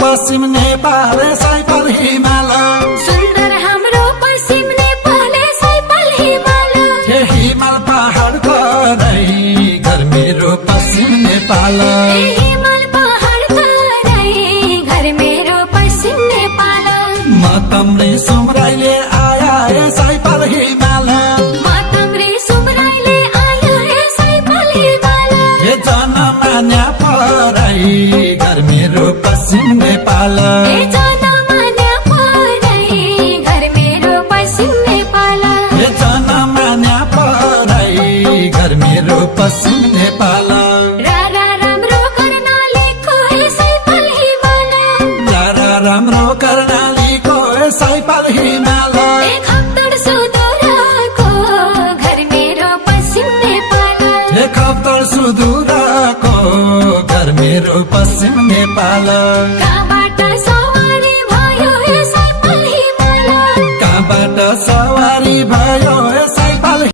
पश्चिम नेपाल सैपाल हिमाल सुन्दर हाम्रो पश्चिम नेपाल सैपाल हिमाल हे हिमाल पहाड तराई घर मेरो पश्चिम नेपाल हिमाल पहाड तराई घर मेरो पश्चिम नेपाल म तम्रे सुमराइले आया सैपाल हिमाल म तम्रे सुमराइले आया सैपाल हिमाल हे जनमान्या पराई घर मेरो पश्चिम नेपाल हे जनमान्या पराई घर मेरो पश्चिम नेपाल हे जनमान्या पराई घर मेरो पश्चिम नेपाल रारा राम्रो कर्णालीको सैपाल हिमाल रारा राम्रो कर्णालीको सैपाल हिमाल एक हप्तर सुदूरको घर मेरो पश्चिम नेपाल एक हप्तर सुदूरको घर मेरो पश्चिम नेपाल कहाँबाट सवारी भयो सैपाल हिमाल कहाँबाट